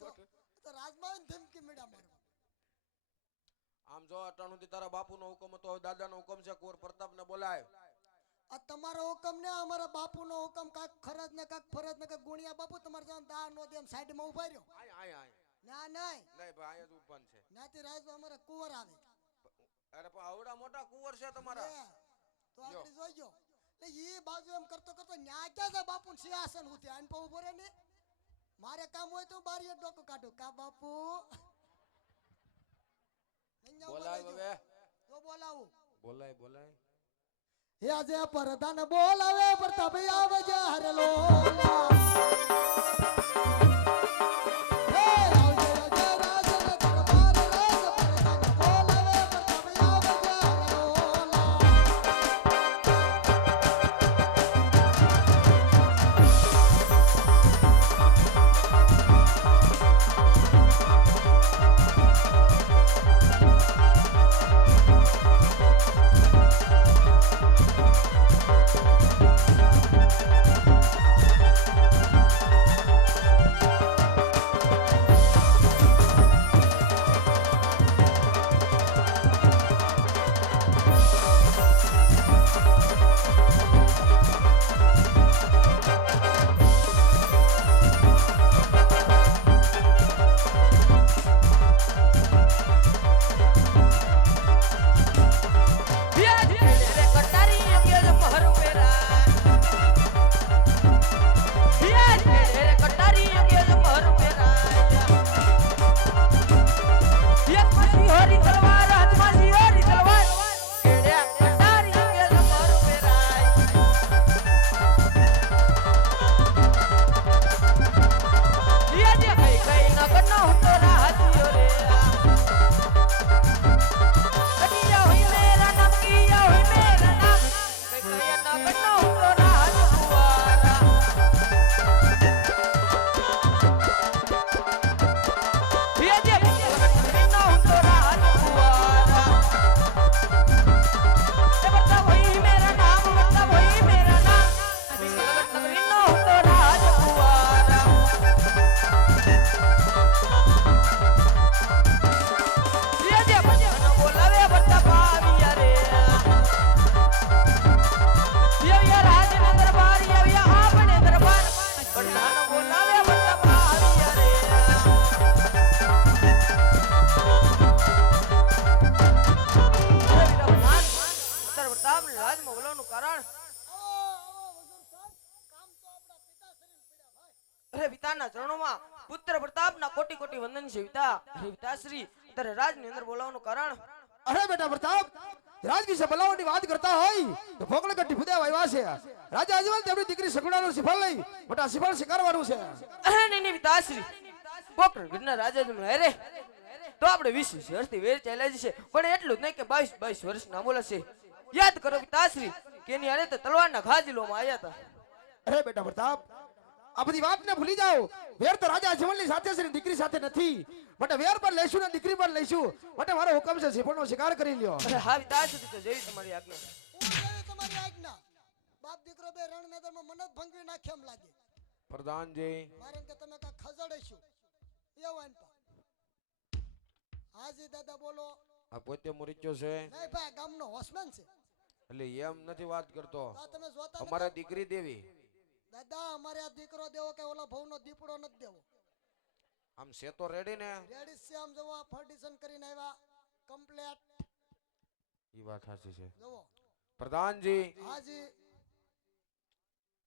તો રાજમાં ધમકી મેડા મારવા. આમ જો અટાણુથી તારા બાપુનો હુકમ હતો, હવે દાદાનો હુકમ છે. કુંવર પ્રતાપને બોલાય. આ તમારો હુકમ ને અમારા બાપુનો હુકમ, કાક ફરજ ને કાક ફરજ ને કાક ગુણિયા બાપુ તમારે જાન દા નો દે એમ સાઈડમાં ઉભા રહ્યો. આય ના નહીં નહીં ભાઈ, અહીંયા જ ઉભાન છે. નાથી રાજમાં અમારા કુંવર આવે. અરે પણ આવડા મોટા કુંવર છે તમારા. તો આપણે જોઈજો. એટલે ઈ બાજુ એમ કરતો કરતો ન્યા ક્યાં છે બાપુ સિંહાસન ઉઠે આન પર ઉભો રહે ને. મારે કામ હોય તો બારીએ ડોકો કાઢું. કા બાપુ બોલાય હવે. તો બોલાવું. બોલાય. હે આજે પરદાન બોલાવે પ્રતાપી આવે જે હરલો. પિતાના ચરણોમાં પુત્ર પ્રતાપના કોટી કોટી વંદન છે. પિતાશ્રી અત્યારે રાજની અંદર બોલાવવાનું કારણ. અરે બેટા પ્રતાપ, રાજ વિશે બોલાવવાની વાત કરતા હોય તો ફોકલે કટ્ટી ફુદા આવ્યા છે. રાજા આજવલ તેમની દીકરી સગુણાનો સિફળ લઈ મોટા સિફળ શિકારવાનું છે. અરે નહીં પિતાશ્રી, પોકરણ ગઢના રાજા જમણે અરે તો આપણે 20 વર્ષથી વેર ચાલ્યા છે, પણ એટલું જ નહીં કે 22 વર્ષના બોલે છે. યાદ કરો પિતાશ્રી કે એની અરે તો તલવારના ઘા જીલોમાં આવ્યા હતા. અરે બેટા પ્રતાપ, આ બધી વાતને ભૂલી જાઓ. વેર તો રાજા અજમલની સાથે છે, દીકરી સાથે નથી. બટ વેર પર લઈશું ને દીકરી પર લઈશું. બટ મારો હુકમ છે સિફળનો શિકાર કરી લ્યો. અરે હા પિતાશ્રી, તો જેવી તમારી આજ્ઞા. હું જેવી તમારી આજ્ઞા. બાપ દીકરો બે રણ મેદાનમાં મને જ ભંગવી નાખે એમ લાગે. પ્રધાનજી મારે કે તમે કા ખજડેશું એવું એમ પા. હાજી દાદા બોલો. આ પોતે મુરીચ્યો છે. નહીં ભાઈ, ગામનો હોસમેન છે. એટલે એમ નથી વાત કરતો. તમે જોતા અમારે દીકરી દેવી. દાદા અમારે આ દીકરો દેવો કે ઓલા ભવનો દીપડો નથી દેવો. આમ છે તો રેડી ને. રેડી છે. આમ જોવો ફર્ડિશન કરીને આવ્યા કમ્પ્લીટ. ઈ વાત સાચી છે. જોવો પ્રધાનજી હાજી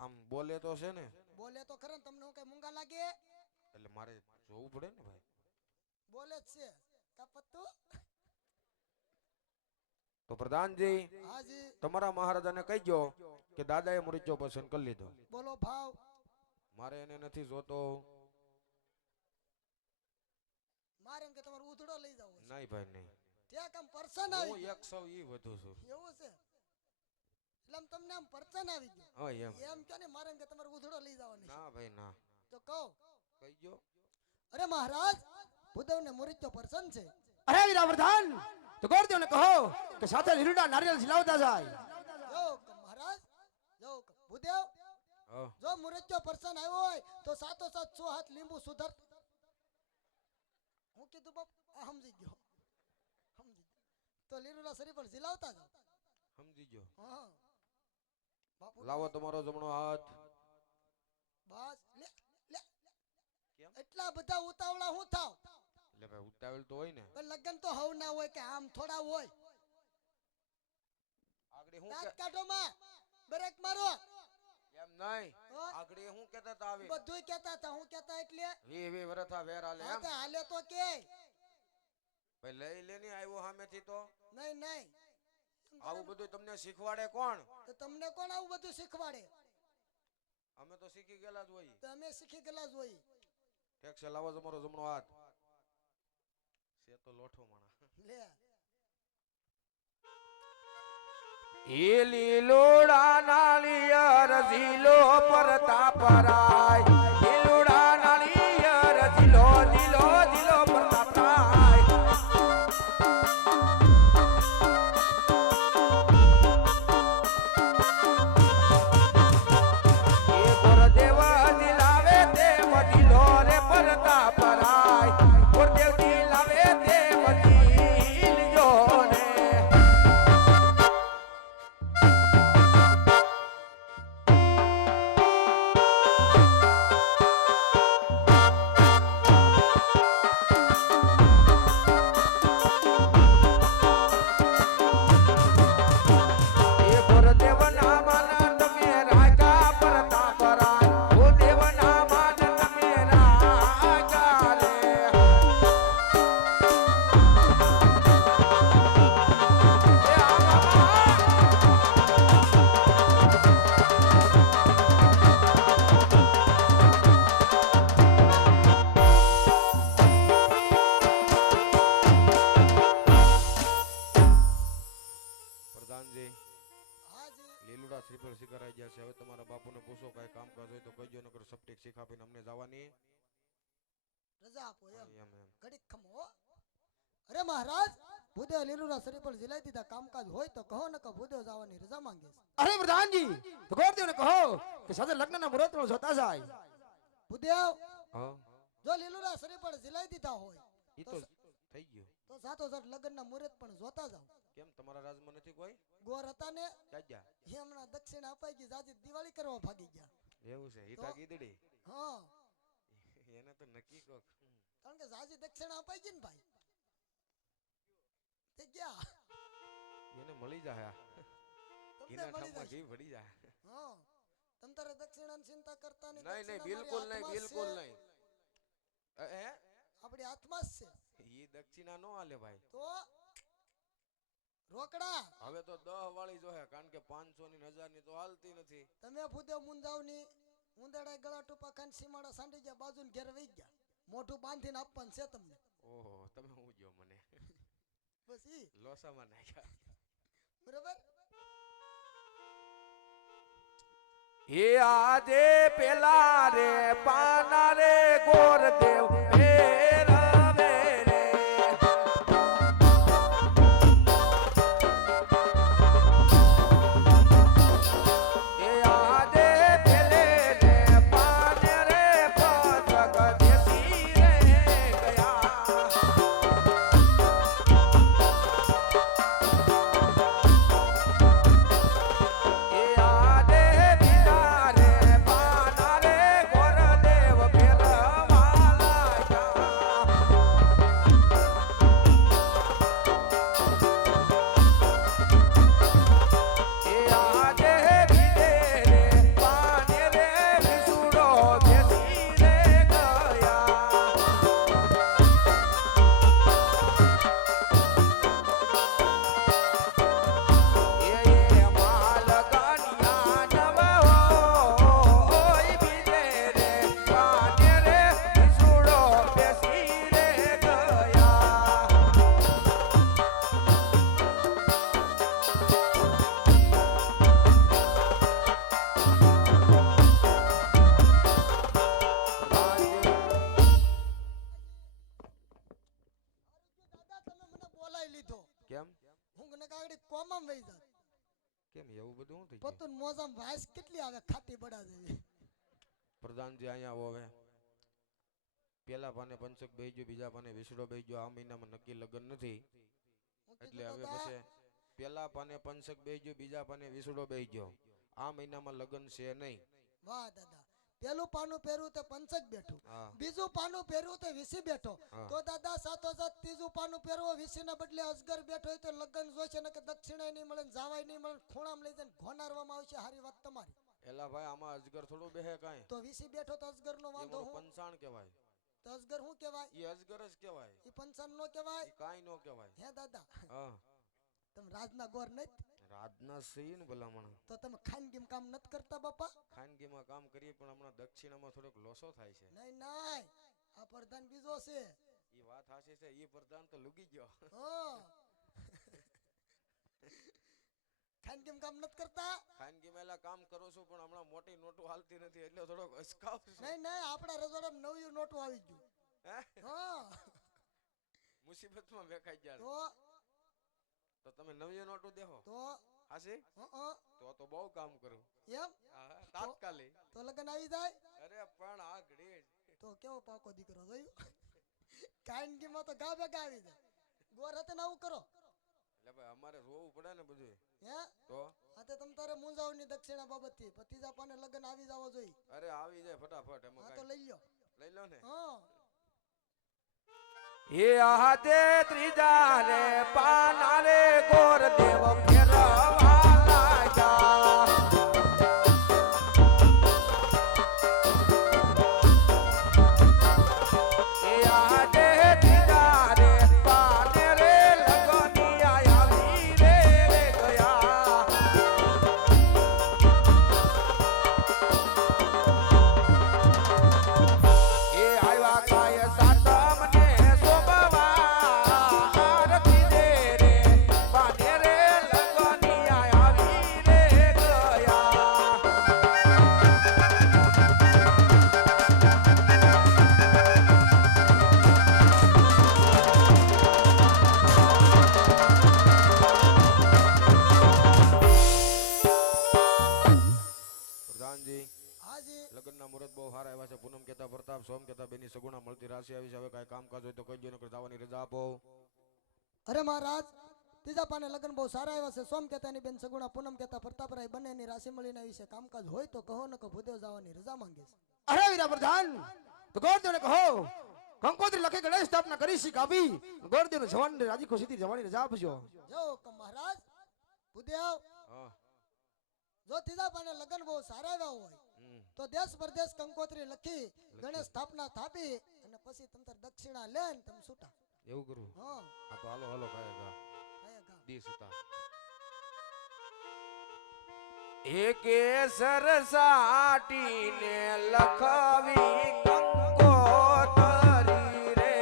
આમ બોલે તો છે ને. બોલે તો ખરે. તમને હું કઈ મૂંગા લાગે? એટલે મારે જોવું પડે ને ભાઈ. બોલે જ છે કપત્તુ. તો પ્રધાનજી હાજી તમારા મહારાજાને કહીજો કે દાદાએ મુરીચો પસંદ કરી લીધો. બોલો ભાવ. મારે એને નથી જોતો. મારે એમ કે તમારો ઉધડો લઈ જાવ. નહીં ભાઈ નહીં. ત્યાં કામ પર્સન હું આવી 100 ઈ વધુ છું. એવું છે એટલે આમ તમને આમ પર્સન આવી ગયો. હા એમ કે ને મારે એમ કે તમારો ઉધડો લઈ જવાની. ના ભાઈ ના. તો કહો કહીજો. અરે મહારાજ ભૂદેવને મુરીચો પર્સન છે. અરે વીરા પ્રધાન, તો ગોરદેવને કહો કે સાથે લીલુડા નારિયેળ ઝીલાવતા જાય. જો મહારાજ, જો ભૂદેવ, જો મુરીચો પર્સન આવ્યો હોય તો સાતો સાત 100 હાથ લીંબુ સુધર. હું કીધું બાપ સમજી ગયો તો લીલુડા શરીફ પર ઝીલાવતા જાઓ સમજી ગયો. હા બાપુ લાવો તમારો જમણો હાથ. બસ લે લે કેમ? એટલા બધા ઉતાવળા હું થાવ એટલે ભાઈ ઉતાવળ તો હોય ને. પણ લગન તો હવ ના હોય કે આમ થોડા હોય આગળ હું દાંત કાઢો માં બ્રેક મારો એમ નહીં. હા? આગળ હું કહેતા તા આવી બધુંય કહેતા હતા હું કહેતા એટલે વી વરથા વેર હાલે હા એમ. તે હાલે તો કે ભાઈ લઈ લેની આવ્યો સામેથી તો. નહીં નહીં આવું બધું તમને શીખવાડે કોણ? તો તમને કોણ આવું બધું શીખવાડે અમે તો શીખી ગયેલા જ હોય. તો અમે શીખી ગયેલા જ હોય ઠેક છે, લાવો તમારો જમણો હાથ. છે તો લોઠો માણા. લે એ લીલોડા નાળિયેર ઝીલો પરતા પરાય લીલોડા નાળિયેર ઝીલો ઝીલો ઝીલો પરતા પરાય એ ગુરદેવ દિલાવે તે મદિલો રે પરતા પરાય ગુરદેવ દિલાવે તે મદિલ જો ને એ ગુરદેવ ના માન તમે રાજા પરતા પરાય ગુરદેવ ના માન તમે રાજા રે એ આમાં પ્રધાનજી હાજી લીલુડા શ્રીફળ શીખરાઈ ગયા છે. હવે તમારા બાપુને પૂછો કાંઈ કામકાજ હોય તો કહેજો, નકર સપટીક શીખ આપીને અમને જવાની રજા આપો એમ એમ એમ. ઘડીક ખમો હો. અરે મહારાજ ભૂદેવ લીલુડા શરીફ પર ઝીલાઈ દીધા કામકાજ હોય તો કહો ને કે ભૂદેવ જવાની રજા માંગે છે અરે પ્રધાનજી તો ગોરદેવને કહો કે સાથે લગ્નના મુહૂર્તમાં જોતા જાય ભૂદેવ હા જો લીલુડા શરીફ પર ઝીલાઈ દીધા હોય ઈ તો થઈ ગયું. તો સાથોસાથ લગ્નના મુહૂર્ત પણ જોતા જાવ કેમ તમારા રાજમાં નથી કોઈ? ગોર હતા ને જાજા એ હમણાં દક્ષિણ અપાઈ ગઈ જાજી દિવાળી કરવા ભાગી ગયા એવું છે. ઈટા કીધડી હા એને તો નક્કી કોક. કારણ કે જાજી દક્ષિણ અપાઈ ગઈ ને ભાઈ તે ગયા એને મળી જાય. તમને એના મળી ઠામમાં જશે ઘી ભળી જાય. હા તમ તારે દક્ષિણાની ચિંતા કરતા નહીં નહીં નહીં, દક્ષિણા બિલકુલ મારી નહીં, બિલકુલ હાથમાં જ નહીં. છે. આપણી હાથમાં જ છે ઈ દક્ષિણા નો હાલે ભાઈ. તો રોકડા હવે તો 10 વાળી જોહે, કારણ કે 500 ની 1000 ની તો હાલતી નથી. તમે ભૂદેવ મુંજાવ ની ઉંદરડા ગળા ટૂપા ખાન સીમાડા સાંડી ગયા બાજુને ઘેર વહી ગયા મોઢું બાંધીને આપવાનું છે તમને ઓહો, તમે હું જો મને બસ ઈ લોસામાં નાખ્યા. બરાબર એ આજે પેલા રે પાના રે ગોરદેવ ફેરવે રે એ આજે પેલે રે પાને રે પતક દેસી રે ગયા એ આદે બિના રે પાના રે ગોરદેવ ફેરવાલા જા એ આદે બિને રે પાને રે વિસુડો દેસી રે ગયા એ માલ ગાનિયા નવો ઓય બીજે રે પાને રે વિસુડો બેસી રે ગયા દાદા તમે મને બોલાવી લીધો કેમ હું ને કાગડી કોમમ વહી જાત કેમ એવું બધું શું થઈ ગયું? પતુન મોજામ વાસ કેટલી આવે ખાટી બડા જેવી પ્રધાનજી અહીંયા આવો હવે. પેલા પાને પંચક બેહી ગયો, બીજા પાને વિસડો બેહી ગયો. આ મહિનામાં નક્કી લગ્ન નથી, હું એટલે કીધું હવે દાદા? પછી પેલા પાને પંચક બેહી ગયો, બીજા પાને વિસડો બેહી ગયો. આ મહિનામાં લગ્ન છે નહીં. વાહ દાદા, પેલું પાનું પહેર્યું તે પંચક બેઠું, હા. બીજું પાનું પહેર્યું તે વીસી બેઠો, હા. તો દાદા સાથોસાથ ત્રીજું પાનું પહેરવો વીસી ના બદલે અજગર બેઠો હોય તો લગ્ન જોઈશે ને કે દક્ષિણાય નહીં મળે ને જાવાય નહીં મળે, ખૂણામાં લઈ જઈને ઘોનારવામાં આવશે. હારી વાત તમારી. એલા ભાઈ આમાં અજગર થોડું બેહે કાંઈ. તો વીસી બેઠો તો અજગર નો વાંધો એમાં હું? પંચાણ કહેવાય. તો અજગર શું કહેવાય? ઈ અજગર જ કહેવાય, ઈ પંચાન નો કહેવાય? ઈ કાંઈ નો કહેવાય. હે દાદા, હા, તમે રાજના ગોર નથી રાજના સહી ને ભલામણ. તો તમે ખાનગીમ કામ નથી કરતા બાપા? ખાનગીમાં કામ કરીએ પણ હમણાં દક્ષિણામાં થોડોક લોસો થાય છે. નહીં નહીં, આ પ્રધાન બીજો છે. ઈ વાત હાચી છે, ઈ પ્રધાન તો લુગી ગયો. હા. ખાનગીમ કામ નથી કરતા? ખાનગીમાં એલા કામ કરું છું પણ હમણાં મોટી નોટો હાલતી નથી એટલે થોડોક અચકાવ છે. નહીં નહીં, આપણા રજવાડામાં નવું નોટું આવી ગયું. હે? હા. મુસીબતમાં વેખાઈ ગયા તો તમે નવી નોટો દેહો. તો હાસી તો બહુ કામ કરું. એમ હા, તાત્કાલિક. તો લગન આવી જાય અરે પણ આ ઘડી તો કેવો પાકો દીકરો જોયું? ખાનગીમાં તો ગા ભેગા આવી જાય. ગોર hatte ને આવું કરો. એટલે ભાઈ અમારે રોવું પડે ને બધું. હે તો આ તે તમ તારે મૂંઝાવની દક્ષિણા બાબતથી ભતીજા પાને લગન આવી જવા જોઈએ. અરે આવી જાય ફટાફટ. એમાં હા તો કાંઈ. લઈ લ્યો. લઈ લો ને. હા. એ આતે ત્રીજા રે પાના રે ગોર દેવ ફેરવા લાગ્યા. એ આતે ત્રીજા રે પાને રે લગનિયા આવી રે ગયા. એ આવ્યા કાય સાતમ ને સોમવાર આરતી દે રે પાને રે લગનિયા આવી રે ગયા. પ્રધાનજી હાજી. લગ્નના મુહૂર્ત બહુ સારા આવ્યા છે. પૂનમ કહેતા પ્રતાપ, સોમ કહેતા બેની સગુણા મળતી રાશિ આવી છે. હવે કાંઈ કામકાજ હોય તો કહીજો, નકર જવાની રજા આપો. અરે મહારાજ, ત્રીજા પાને લગન બહુ સારા આવ્યા છે. સોમ કહેતાની બેન સગુણા, પૂનમ કહેતા પ્રતાપરાય બંનેની રાશિ મળીને આવી છે. કામકાજ હોય તો કહો, ન કહો ભૂદેવ જવાની રજા માંગે છે. અરે વીરા પ્રધાન, તો ગોરદેવને કહો કંકોત્રી લખે ગણેશ સ્થાપના કરી શી કાપી ગોરદેવને જવાની રાજી ખુશીથી જવાની રજા આપજો. જો હુકમ મહારાજ. ભૂદેવ, હા. જો ત્રીજા પાને લગન બહુ સારા આવ્યા હોય તો દેશ પરદેશ કંકોત્રી લખી ગણેશ સ્થાપના થાપી અને પછી તમ તાર દક્ષિણા લેન તમે છૂટા. એવું કરવું? હા, હા તો હાલો હાલો કાંઈ કયા ગામ? દી સુતા. એ કેસર સાટીને લખવી કંકોત્રી રે.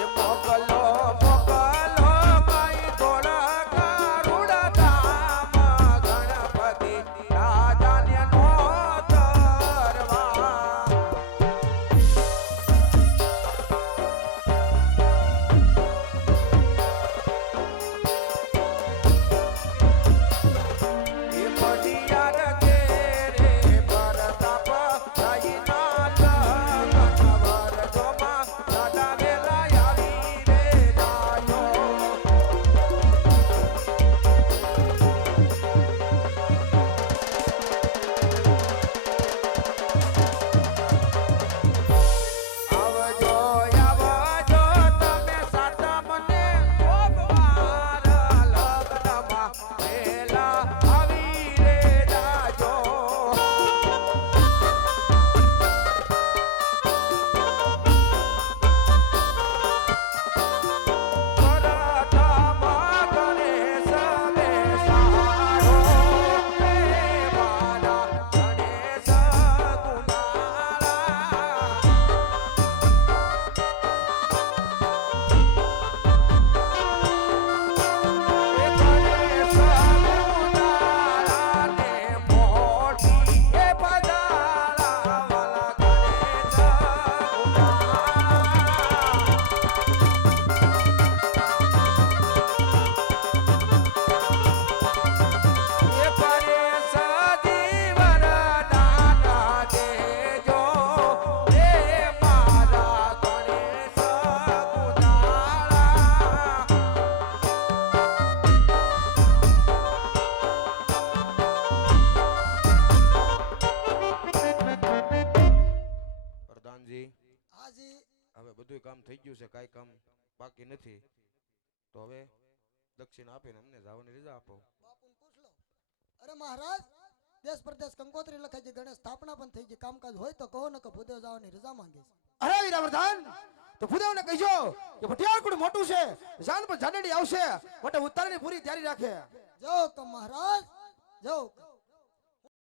એ મોકલો મોકલો માઈ થોડા કારુડા ધામ ગણપતિ રાજાને નો ધરવા. બધું કામ થઈ ગયું છે, કાંઈ કામ બાકી નથી. તો હવે દક્ષિણ આપીને અમને જવાની રજા આપો. બાપુને પૂછ લો. અરે મહારાજ, દેશ પ્રદેશ કંકોત્રી લખાઈ છે, ગણેશ સ્થાપના પણ થઈ ગઈ, કામકાજ હોય તો કહો ને કે ભૂદેવ જવાની રજા માંગે છે. અરે વીરા પ્રધાન, તો ભૂદેવને કહીજો કે ભટિયાળ મોટું છે, જાન પર જાનડી આવશે, માટે ઉતારની પૂરી તૈયારી રાખે. જાઓ કે મહારાજ, જાઓ.